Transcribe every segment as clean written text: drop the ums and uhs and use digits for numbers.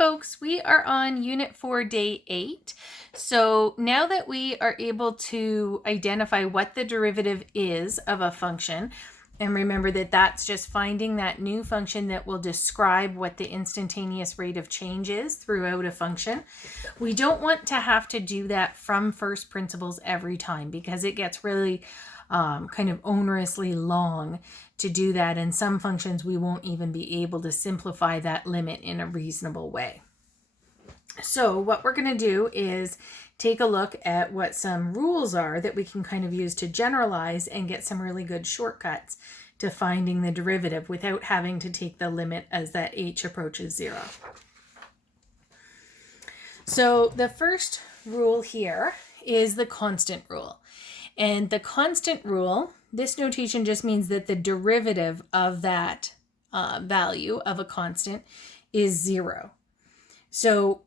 folks, we are on Unit 4, Day 8. So now that we are able to identify what the derivative is of a function, and remember that that's just finding that new function that will describe what the instantaneous rate of change is throughout a function. We don't want to have to do that from first principles every time because it gets really kind of onerously long to do that. And some functions we won't even be able to simplify that limit in a reasonable way. So what we're going to do is take a look at what some rules are that we can kind of use to generalize and get some really good shortcuts to finding the derivative without having to take the limit as that h approaches 0. So the first rule here is the constant rule. And the constant rule, this notation just means that the derivative of that value of a constant is 0. So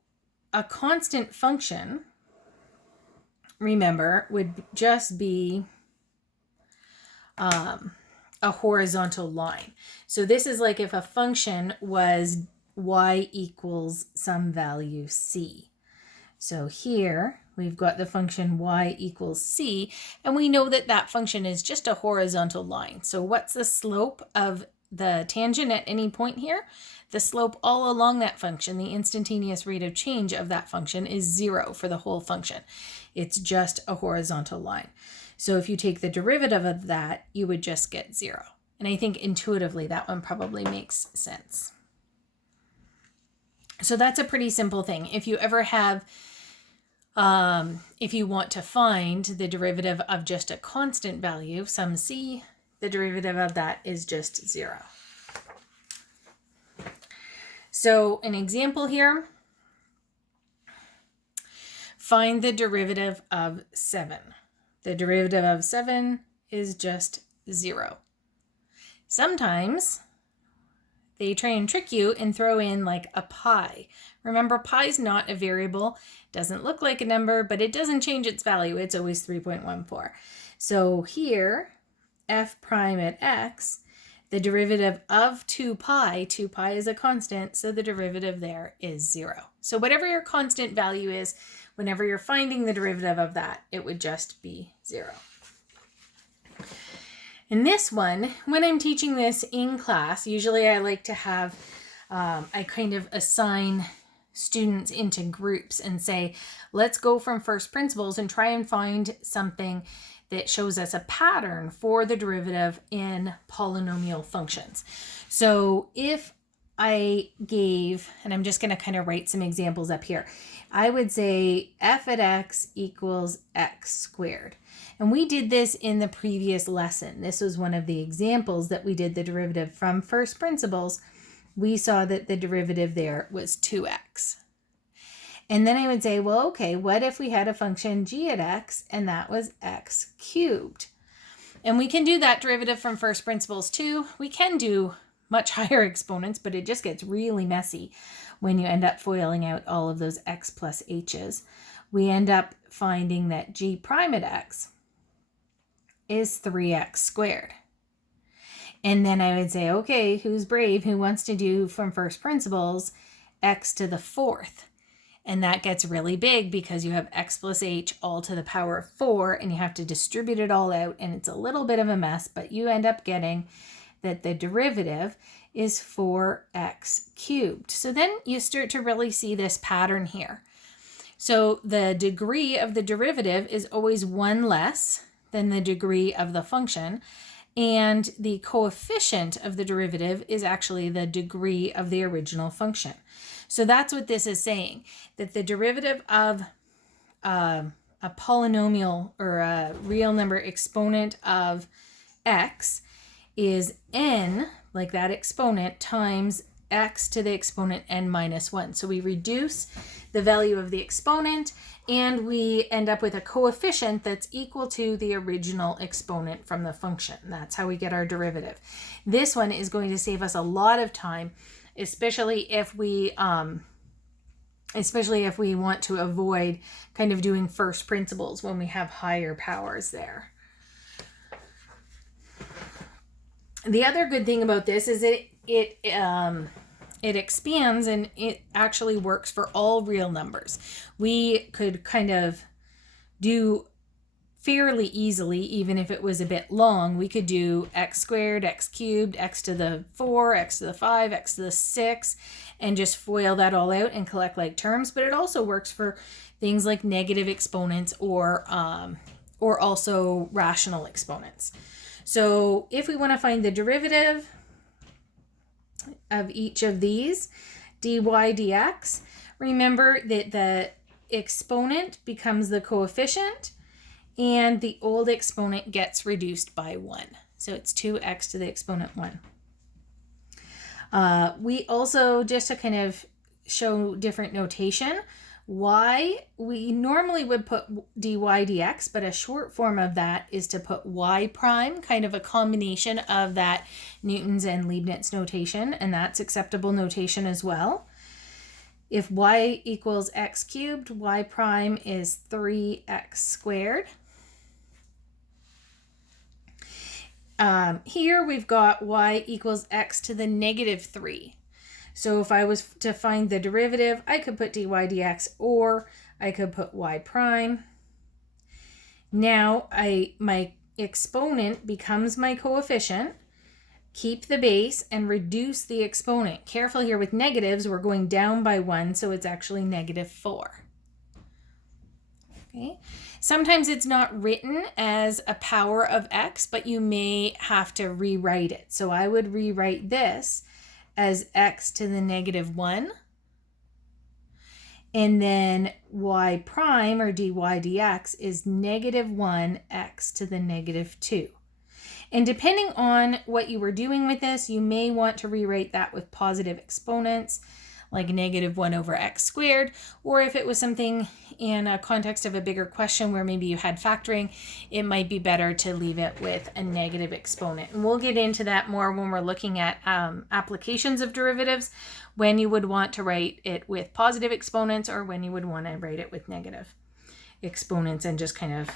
a constant function, remember, would just be a horizontal line. So this is like if a function was y equals some value c. So here we've got the function y equals c, and we know that that function is just a horizontal line. So what's the slope of the tangent at any point here? The slope all along that function, the instantaneous rate of change of that function, is 0 for the whole function. It's just a horizontal line. So if you take the derivative of that, you would just get 0. And I think intuitively that one probably makes sense. So that's a pretty simple thing. If you ever have, if you want to find the derivative of just a constant value, some c, the derivative of that is just 0. So an example here, find the derivative of 7. The derivative of 7 is just 0. Sometimes they try and trick you and throw in like a pi. Remember, pi is not a variable, doesn't look like a number, but it doesn't change its value. It's always 3.14. So here, f prime at x, the derivative of 2 pi is a constant, so the derivative there is 0. So whatever your constant value is, whenever you're finding the derivative of that, it would just be 0. In this one, when I'm teaching this in class, usually I like to have, I kind of assign students into groups and say, let's go from first principles and try and find something that shows us a pattern for the derivative in polynomial functions. So if I gave, and I'm just going to kind of write some examples up here, I would say f at x equals x squared. And we did this in the previous lesson. This was one of the examples that we did the derivative from first principles. We saw that the derivative there was 2x. And then I would say, well, okay, what if we had a function g at x and that was x cubed? And we can do that derivative from first principles too. We can do much higher exponents, but it just gets really messy when you end up foiling out all of those x plus h's. We end up finding that g prime at x is 3x squared. And then I would say, okay, who's brave? Who wants to do from first principles x to the 4th? And that gets really big because you have x plus h all to the power of 4 and you have to distribute it all out, and it's a little bit of a mess, but you end up getting that the derivative is 4x cubed. So then you start to really see this pattern here. So the degree of the derivative is always 1 less than the degree of the function, and the coefficient of the derivative is actually the degree of the original function. So that's what this is saying, that the derivative of a polynomial or a real number exponent of x is n, like that exponent, times x to the exponent n minus 1. So we reduce the value of the exponent and we end up with a coefficient that's equal to the original exponent from the function. That's how we get our derivative. This one is going to save us a lot of time, especially if we want to avoid kind of doing first principles when we have higher powers there. The other good thing about this is it it expands and it actually works for all real numbers. We could kind of do fairly easily, even if it was a bit long, we could do x squared, x cubed, x to the 4, x to the 5, x to the 6, and just FOIL that all out and collect like terms. But it also works for things like negative exponents or also rational exponents. So if we want to find the derivative of each of these, dy dx, remember that the exponent becomes the coefficient and the old exponent gets reduced by 1. So it's 2x to the exponent 1. We also, just to kind of show different notation, y, we normally would put dy dx, but a short form of that is to put y prime, kind of a combination of that Newton's and Leibniz notation, and that's acceptable notation as well. If y equals x cubed, y prime is 3x squared. Here we've got y equals x to the negative 3. So if I was to find the derivative, I could put dy dx, or I could put y prime. Now my exponent becomes my coefficient. Keep the base and reduce the exponent. Careful here with negatives, we're going down by 1, so it's actually negative 4. Okay. Sometimes it's not written as a power of x, but you may have to rewrite it. So I would rewrite this as x to the negative 1. And then y prime, or dy dx, is negative 1x to the negative 2. And depending on what you were doing with this, you may want to rewrite that with positive exponents, like negative 1 over x squared, or if it was something in a context of a bigger question where maybe you had factoring, it might be better to leave it with a negative exponent. And we'll get into that more when we're looking at applications of derivatives, when you would want to write it with positive exponents or when you would want to write it with negative exponents and just kind of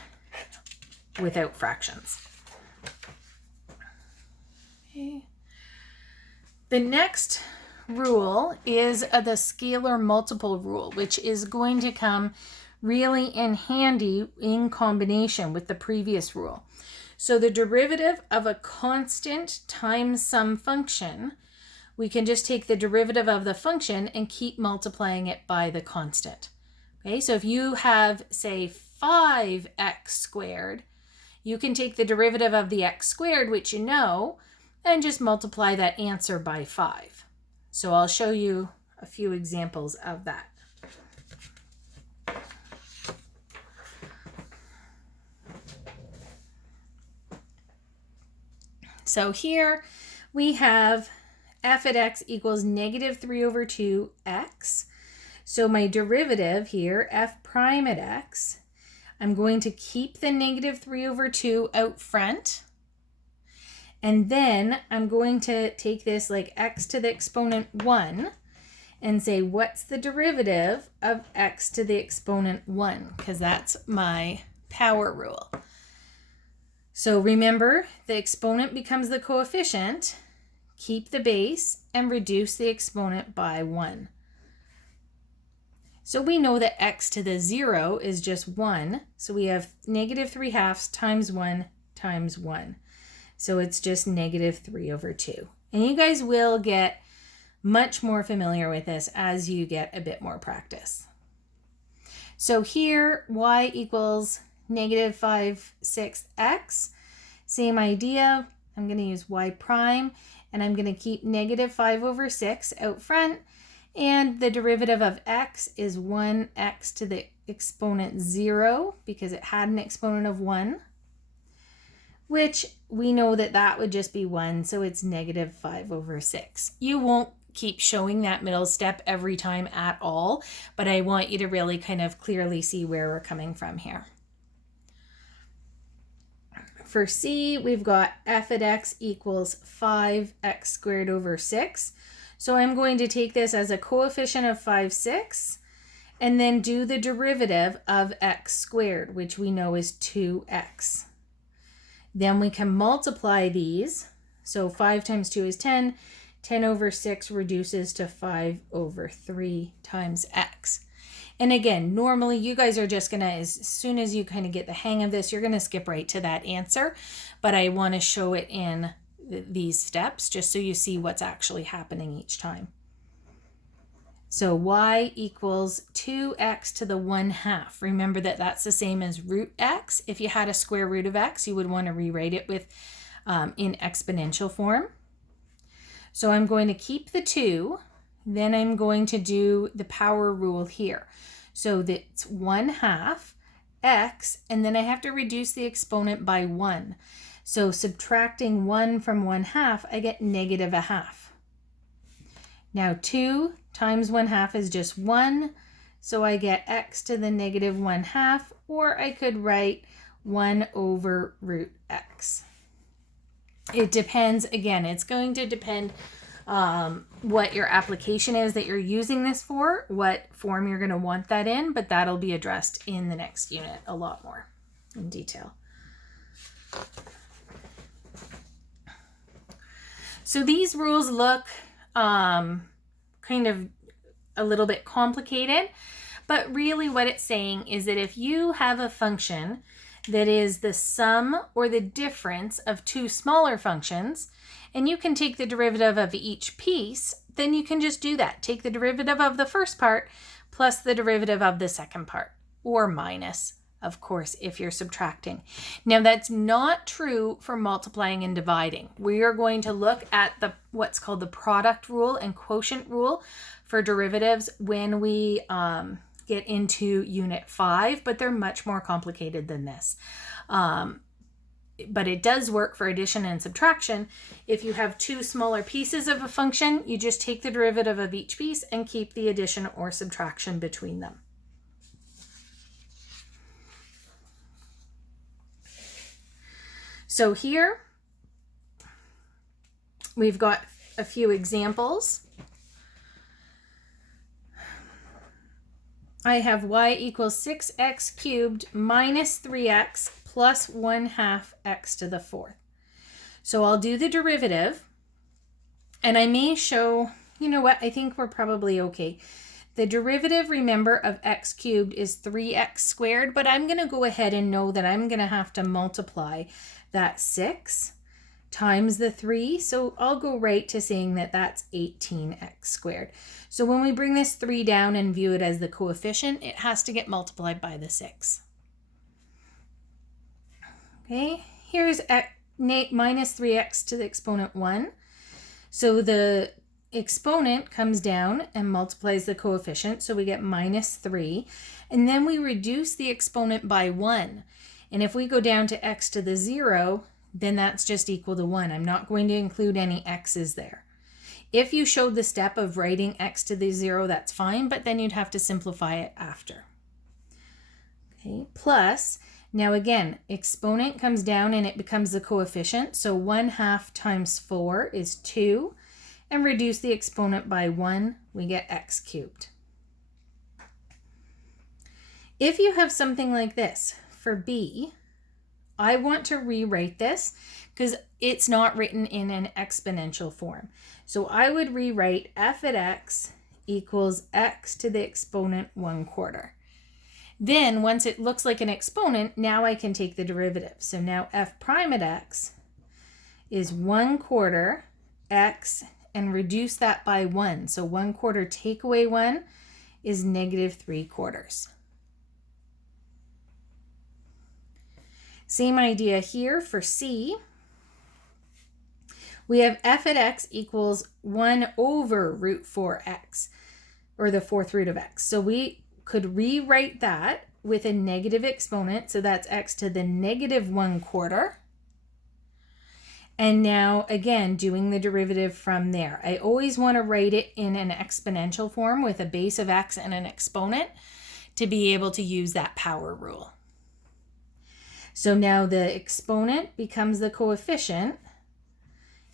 without fractions. Okay. The next rule is the scalar multiple rule, which is going to come really in handy in combination with the previous rule. So the derivative of a constant times some function, we can just take the derivative of the function and keep multiplying it by the constant. Okay, so if you have, say, 5x squared, you can take the derivative of the x squared, which you know, and just multiply that answer by 5. So I'll show you a few examples of that. So here we have f at x equals negative 3 over 2x. So my derivative here, f prime at x, I'm going to keep the negative 3 over 2 out front. And then I'm going to take this like x to the exponent 1 and say, what's the derivative of x to the exponent 1? Because that's my power rule. So remember, the exponent becomes the coefficient, keep the base, and reduce the exponent by 1. So we know that x to the 0 is just 1. So we have negative 3/2 times 1 times 1. So it's just negative 3 over 2. And you guys will get much more familiar with this as you get a bit more practice. So here, y equals negative 5/6x. Same idea. I'm going to use y prime, and I'm going to keep negative 5 over 6 out front. And the derivative of x is 1x to the exponent 0, because it had an exponent of 1. Which we know that that would just be 1, so it's negative 5 over 6. You won't keep showing that middle step every time at all, but I want you to really kind of clearly see where we're coming from here. For C, we've got f at x equals 5x squared over 6. So I'm going to take this as a coefficient of 5/6, and then do the derivative of x squared, which we know is 2x. Then we can multiply these. So 5 times 2 is 10. 10 over 6 reduces to 5 over 3 times x. And again, normally you guys are just going to, as soon as you kind of get the hang of this, you're going to skip right to that answer. But I want to show it in these steps just so you see what's actually happening each time. So y equals 2x to the 1/2. Remember that that's the same as root x. If you had a square root of x, you would want to rewrite it with in exponential form. So I'm going to keep the 2. Then I'm going to do the power rule here. So that's 1/2 x, and then I have to reduce the exponent by 1. So subtracting 1 from 1/2, I get negative 1/2. Now 2 times 1/2 is just 1, so I get x to the negative 1/2, or I could write 1 over root x. It depends, again, it's going to depend what your application is that you're using this for, what form you're going to want that in, but that'll be addressed in the next unit a lot more in detail. So these rules look kind of a little bit complicated, but really what it's saying is that if you have a function that is the sum or the difference of two smaller functions, and you can take the derivative of each piece, then you can just do that. Take the derivative of the first part plus the derivative of the second part, or minus, of course, if you're subtracting. Now that's not true for multiplying and dividing. We are going to look at what's called the product rule and quotient rule for derivatives when we get into Unit 5, but they're much more complicated than this. But it does work for addition and subtraction. If you have two smaller pieces of a function, you just take the derivative of each piece and keep the addition or subtraction between them. So here we've got a few examples. I have y equals 6x cubed minus 3x plus 1/2 x to the 4th. So I'll do the derivative, and I may show, you know what, I think we're probably okay. The derivative, remember, of x cubed is 3x squared, but I'm going to go ahead and know that I'm going to have to multiply that 6 times the 3. So I'll go right to saying that that's 18x squared. So when we bring this 3 down and view it as the coefficient, it has to get multiplied by the 6. Okay, here's minus 3x to the exponent 1. So the exponent comes down and multiplies the coefficient, so we get minus 3. And then we reduce the exponent by 1. And if we go down to x to the 0, then that's just equal to 1. I'm not going to include any x's there. If you showed the step of writing x to the 0, that's fine, but then you'd have to simplify it after. Okay, plus, now again, exponent comes down and it becomes the coefficient, so 1/2 times 4 is 2, and reduce the exponent by 1, we get x cubed. If you have something like this, for b, I want to rewrite this because it's not written in an exponential form. So I would rewrite f at x equals x to the exponent 1/4. Then once it looks like an exponent, now I can take the derivative. So now f prime at x is 1/4 x and reduce that by 1. So 1/4 take away 1 is negative 3/4. Same idea here for c. We have f at x equals 1 over root 4x, or the 4th root of x. So we could rewrite that with a negative exponent. So that's x to the negative 1/4. And now, again, doing the derivative from there. I always want to write it in an exponential form with a base of x and an exponent to be able to use that power rule. So now the exponent becomes the coefficient.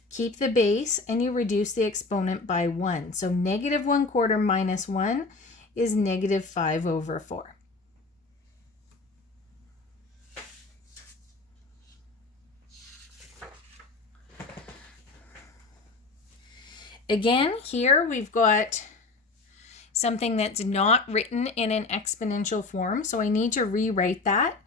Keep the base and you reduce the exponent by 1. So negative 1/4 minus 1 is negative 5 over 4. Again, here we've got something that's not written in an exponential form, so I need to rewrite that.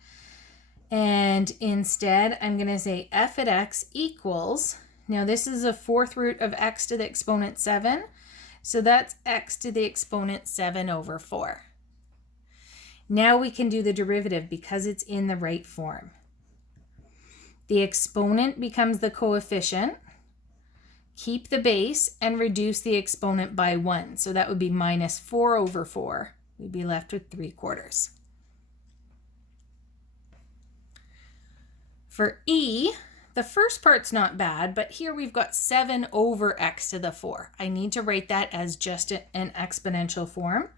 And instead, I'm going to say f at x equals, now this is a fourth root of x to the exponent 7, so that's x to the exponent 7 over 4. Now we can do the derivative because it's in the right form. The exponent becomes the coefficient, keep the base, and reduce the exponent by 1. So that would be minus 4 over 4. We'd be left with 3/4. For e, the first part's not bad, but here we've got 7 over x to the 4. I need to write that as just an exponential form.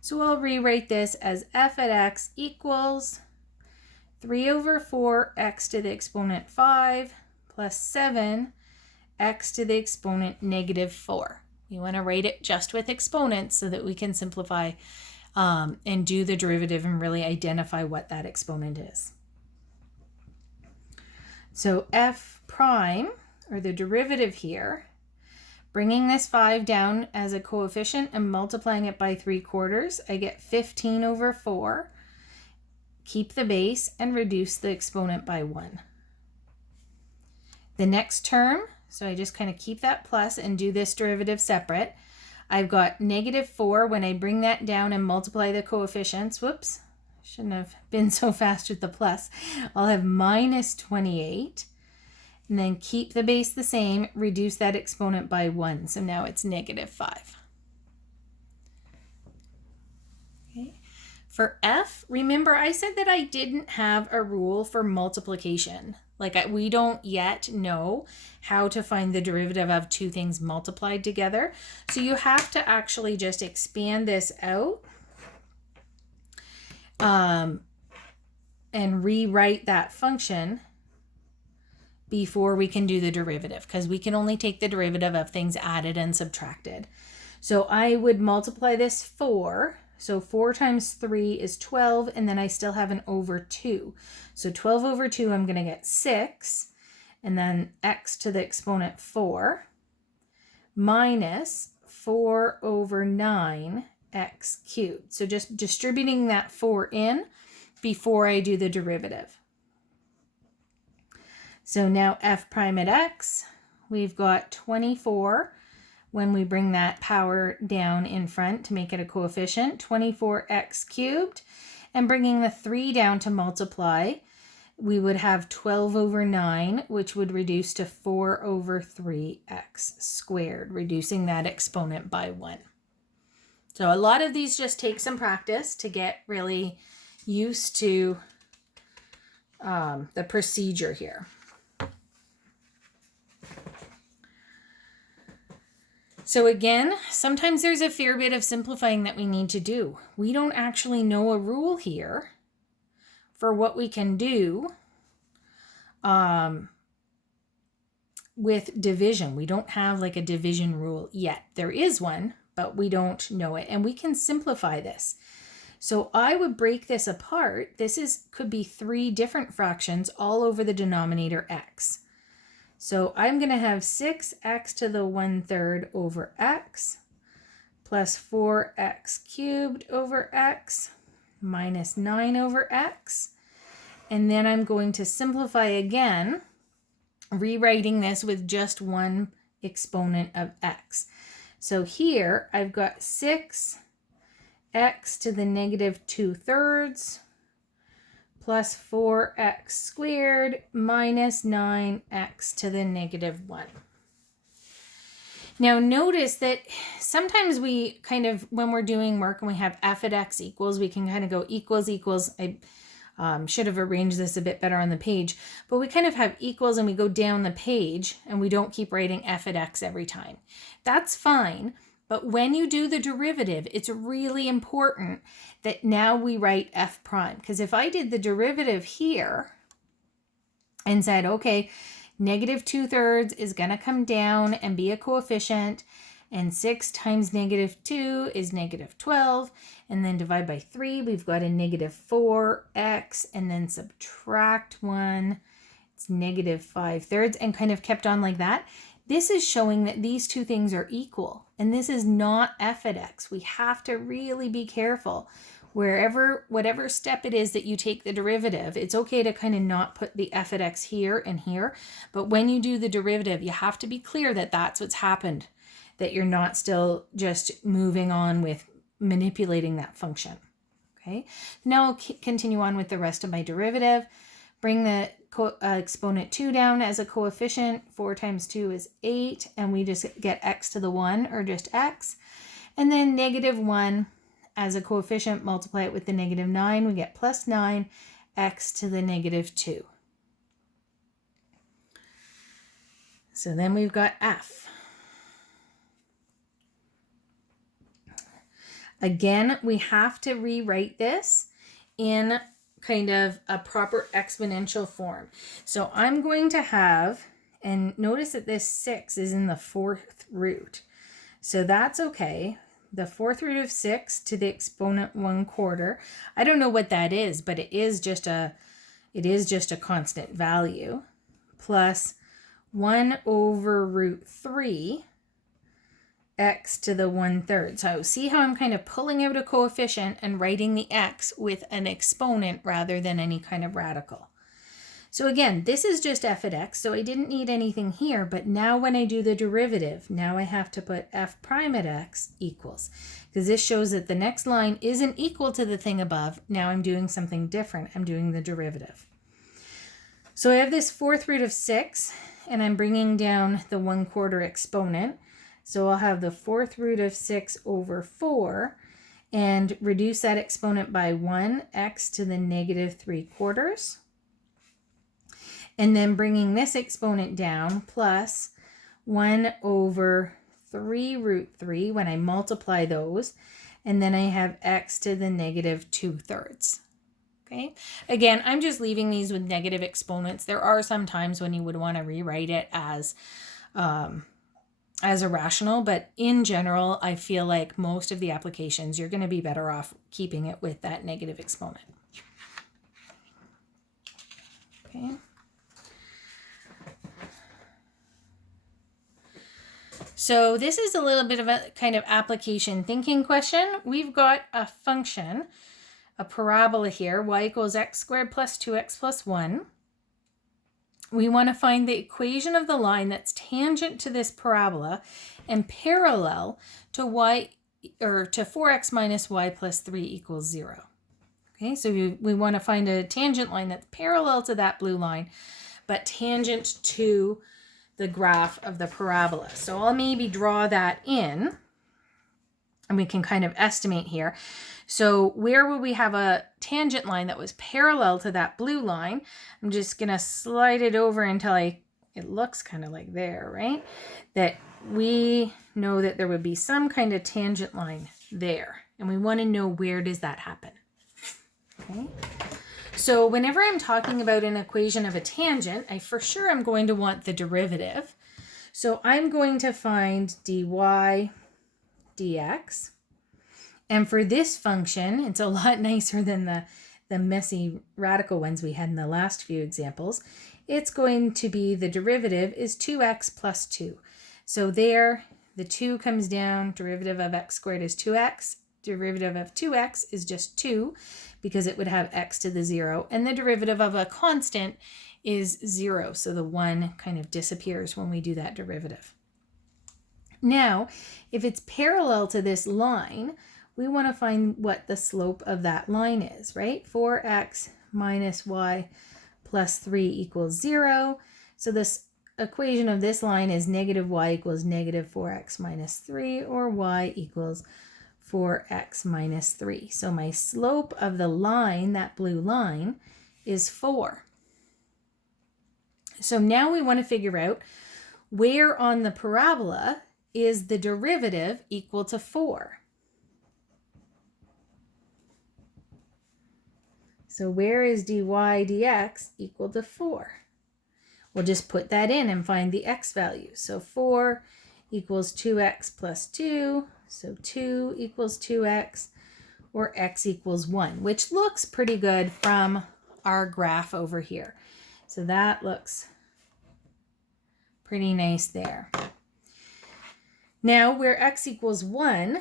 So I'll rewrite this as f at x equals 3 over 4 x to the exponent 5 plus 7 x to the exponent negative 4. We want to write it just with exponents so that we can simplify and do the derivative and really identify what that exponent is. So f prime, or the derivative here, bringing this 5 down as a coefficient and multiplying it by 3/4, I get 15 over 4. Keep the base and reduce the exponent by 1. The next term, so I just kind of keep that plus and do this derivative separate. I've got negative 4 when I bring that down and multiply the coefficients. Whoops, shouldn't have been so fast with the plus. I'll have minus 28. And then keep the base the same, reduce that exponent by 1. So now it's negative 5. Okay. For f, remember I said that I didn't have a rule for multiplication. We don't yet know how to find the derivative of two things multiplied together. So you have to actually just expand this out and rewrite that function before we can do the derivative, because we can only take the derivative of things added and subtracted. So I would multiply this 4. So 4 times 3 is 12, and then I still have an over 2. So 12 over 2, I'm going to get 6, and then x to the exponent 4 minus 4 over 9 x cubed. So just distributing that 4 in before I do the derivative. So now f prime at x, we've got 24 when we bring that power down in front to make it a coefficient, 24x cubed, and bringing the 3 down to multiply, we would have 12 over 9, which would reduce to 4 over 3x squared, reducing that exponent by 1. So a lot of these just take some practice to get really used to the procedure here. So again, sometimes there's a fair bit of simplifying that we need to do. We don't actually know a rule here for what we can do with division. We don't have like a division rule yet. There is one, but we don't know it. And we can simplify this. So I would break this apart. This could be 3 different fractions all over the denominator x. So I'm going to have 6x to the 1/3 over x plus 4x cubed over x minus 9 over x. And then I'm going to simplify again, rewriting this with just one exponent of x. So here I've got 6x to the negative 2/3 plus 4x squared minus 9x to the negative 1. Now notice that sometimes we kind of, when we're doing work and we have f at x equals, we can kind of go equals equals. I should have arranged this a bit better on the page, but we kind of have equals and we go down the page and we don't keep writing f at x every time. That's fine. But when you do the derivative, it's really important that now we write f prime. Because if I did the derivative here and said, okay, negative 2/3 is going to come down and be a coefficient, and 6 times negative 2 is negative 12, and then divide by 3, we've got a negative 4x, and then subtract 1, it's negative 5/3, and kind of kept on like that. this is showing that these two things are equal, and this is not f at x. We have to really be careful. Whatever step it is that you take the derivative, it's okay to kind of not put the f at x here and here, but when you do the derivative, you have to be clear that that's what's happened, that you're not still just moving on with manipulating that function. Okay, now I'll continue on with the rest of my derivative. Bring the exponent 2 down as a coefficient. 4 times 2 is 8, and we just get x to the 1, or just x. And then negative 1 as a coefficient, multiply it with the negative 9, we get plus 9, x to the negative 2. So then we've got f. Again, we have to rewrite this in kind of a proper exponential form. So I'm going to have, and notice that this 6 is in the 4th root. So that's okay. The 4th root of 6 to the exponent 1/4. I don't know what that is, but it is just a constant value, plus 1 over root 3 x to the 1/3. So see how I'm kind of pulling out a coefficient and writing the x with an exponent rather than any kind of radical. So again, this is just f at x, so I didn't need anything here, but now when I do the derivative, now I have to put f prime at x equals, because this shows that the next line isn't equal to the thing above. Now I'm doing something different. I'm doing the derivative. So I have this 4th root of 6, and I'm bringing down the 1/4 exponent. So I'll have the 4th root of 6 over 4, and reduce that exponent by 1, x to the negative 3/4. And then bringing this exponent down, plus 1 over 3 root 3 when I multiply those. And then I have x to the negative 2/3. Okay. Again, I'm just leaving these with negative exponents. There are some times when you would want to rewrite it as a rational, but in general, I feel like most of the applications, you're going to be better off keeping it with that negative exponent. Okay. So this is a little bit of a kind of application thinking question. We've got a function, a parabola here, y equals x squared plus 2x plus 1. We want to find the equation of the line that's tangent to this parabola and parallel to to 4x minus y plus 3 equals 0. Okay, so we want to find a tangent line that's parallel to that blue line, but tangent to the graph of the parabola. So I'll maybe draw that in, and we can kind of estimate here. So where will we have a tangent line that was parallel to that blue line? I'm just going to slide it over until it looks kind of like there, right? That we know that there would be some kind of tangent line there. And we want to know, where does that happen? Okay. So whenever I'm talking about an equation of a tangent, I for sure am going to want the derivative. So I'm going to find dy dx. And for this function, it's a lot nicer than the messy radical ones we had in the last few examples. It's going to be, the derivative is 2x plus 2. So there, the 2 comes down, derivative of x squared is 2x. Derivative of 2x is just 2, because it would have x to the 0. And the derivative of a constant is 0. So the 1 kind of disappears when we do that derivative. Now, if it's parallel to this line, we want to find what the slope of that line is, right? 4x minus y plus 3 equals 0. So this equation of this line is negative y equals negative 4x minus 3, or y equals 4x minus 3. So my slope of the line, that blue line, is 4. So now we want to figure out where on the parabola is the derivative equal to 4. So where is dy dx equal to 4? We'll just put that in and find the x value. So 4 equals 2x plus 2. So 2 equals 2x, or x equals 1, which looks pretty good from our graph over here. So that looks Pretty nice there. Now where x equals 1,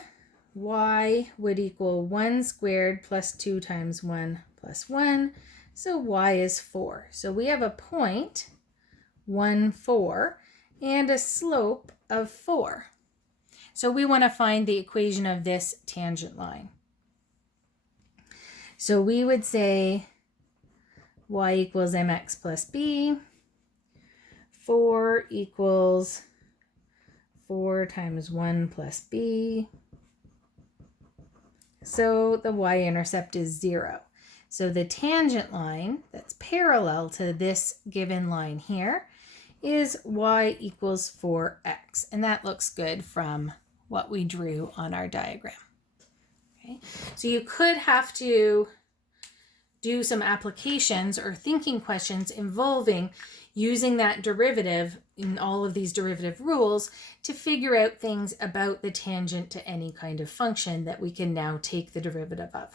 y would equal 1 squared plus 2 times 1 plus 1. So y is 4. So we have a point, 1, 4, and a slope of 4. So we want to find the equation of this tangent line. So we would say y equals mx plus b. 4 equals 4 times 1 plus b. So the y-intercept is 0. So the tangent line that's parallel to this given line here is y equals 4x. And that looks good from what we drew on our diagram. Okay, so you could have to do some applications or thinking questions involving using that derivative in all of these derivative rules to figure out things about the tangent to any kind of function that we can now take the derivative of.